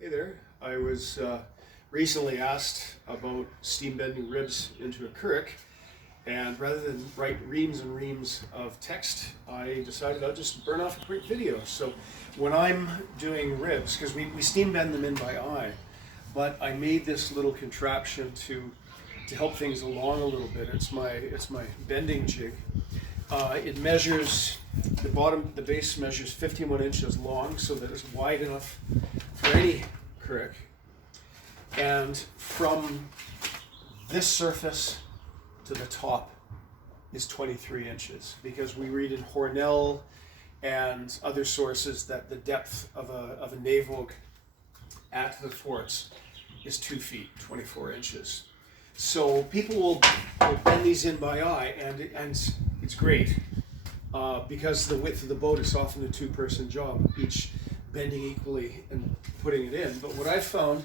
Hey there. I was recently asked about steam bending ribs into a Currach, and rather than write reams and reams of text, I decided I'll just burn off a quick video. So when I'm doing ribs, because we steam bend them in by eye, but I made this little contraption to help things along a little bit. It's my bending jig. It measures, the base measures 51 inches long, so that it's wide enough for any Currach. And from this surface to the top is 23 inches, because we read in Hornell and other sources that the depth of a naval at the thwarts is 2 feet, 24 inches. So people will bend these in by eye, and it's great because the width of the boat is often a two-person job, each bending equally and putting it in. But what I've found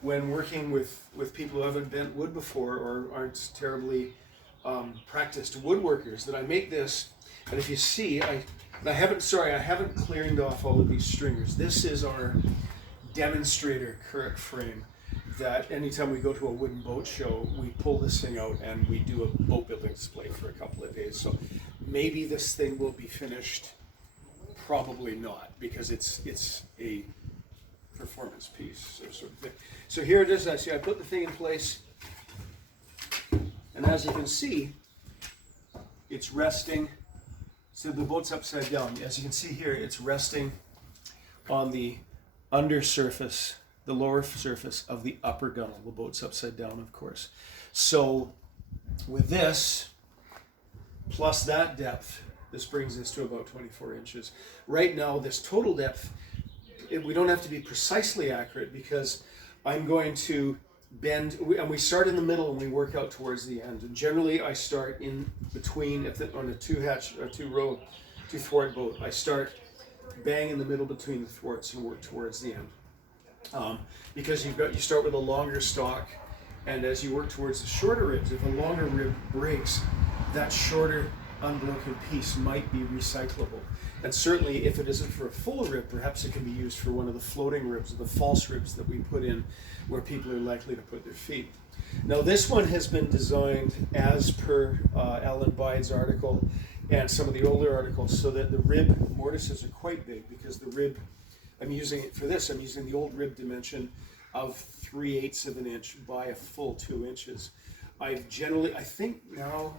when working with people who haven't bent wood before or aren't terribly practiced woodworkers, that I make this, and if you see, I haven't cleared off all of these stringers. This is our demonstrator Currach frame that anytime we go to a wooden boat show, we pull this thing out and we do a boat building display for a couple of days. So maybe this thing will be finished, probably not, because it's a performance piece sort of thing. So here it is. I put the thing in place, and as you can see, it's resting. So the boat's upside down. As you can see here, it's resting on the undersurface, the lower surface of the upper gunwale. The boat's upside down, of course. So with this, plus that depth, this brings us to about 24 inches. Right now, this total depth, we don't have to be precisely accurate, because I'm going to bend, and we start in the middle and we work out towards the end. And generally, I start in between, on a two thwart boat, I start bang in the middle between the thwarts and work towards the end. Because you start with a longer stock, and as you work towards the shorter ribs, if a longer rib breaks, that shorter unbroken piece might be recyclable. And certainly if it isn't for a full rib, perhaps it can be used for one of the floating ribs or the false ribs that we put in where people are likely to put their feet. Now this one has been designed as per Alan Byde's article and some of the older articles, so that the rib mortices are quite big, because the rib, I'm using it for this, I'm using the old rib dimension of 3/8 of an inch by a full 2 inches. I think now,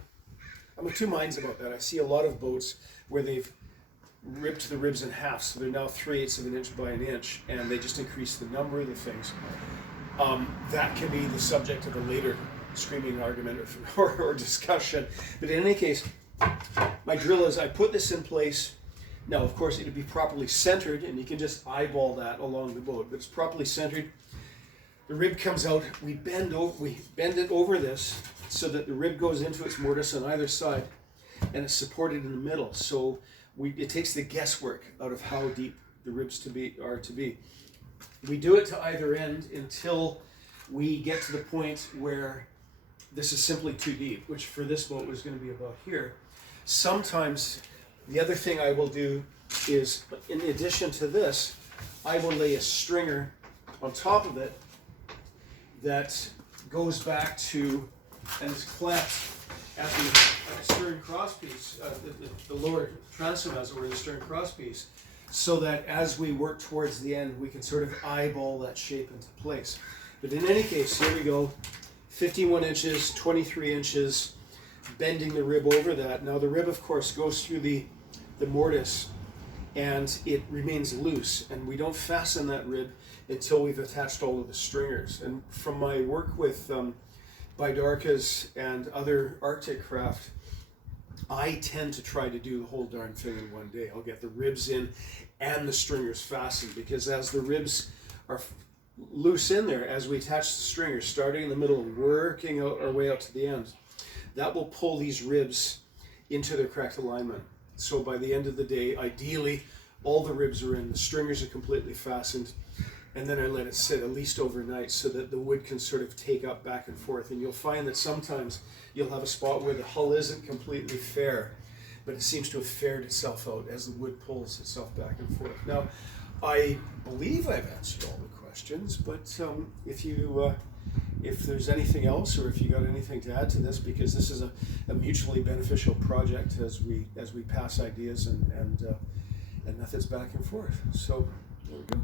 I'm of two minds about that. I see a lot of boats where they've ripped the ribs in half, so they're now 3/8 of an inch by an inch, and they just increase the number of the things. That can be the subject of a later screaming argument or discussion. But in any case, my drill is I put this in place. Now, of course, it would be properly centered, and you can just eyeball that along the boat, but it's properly centered. The rib comes out, we bend it over this so that the rib goes into its mortise on either side, and it's supported in the middle. So it takes the guesswork out of how deep the ribs are to be. We do it to either end until we get to the point where this is simply too deep, which for this boat was going to be about here. Sometimes the other thing I will do is, in addition to this, I will lay a stringer on top of it that goes back to and is clamped at the stern crosspiece, the lower transom, as it were, the stern crosspiece, so that as we work towards the end, we can sort of eyeball that shape into place. But in any case, here we go, 51 inches, 23 inches, bending the rib over that. Now the rib, of course, goes through the mortise, and it remains loose, and we don't fasten that rib until we've attached all of the stringers. And from my work with Bidarkas and other Arctic craft, I tend to try to do the whole darn thing in one day. I'll get the ribs in and the stringers fastened, because as the ribs are loose in there, as we attach the stringers, starting in the middle and working our way out to the end, that will pull these ribs into their correct alignment. So by the end of the day, ideally, all the ribs are in, the stringers are completely fastened, and then I let it sit at least overnight so that the wood can sort of take up back and forth. And you'll find that sometimes you'll have a spot where the hull isn't completely fair, but it seems to have fared itself out as the wood pulls itself back and forth. Now, I believe I've answered all the questions. questions. But if there's anything else, or if you got anything to add to this, because this is a mutually beneficial project as we pass ideas and methods back and forth. So there we go.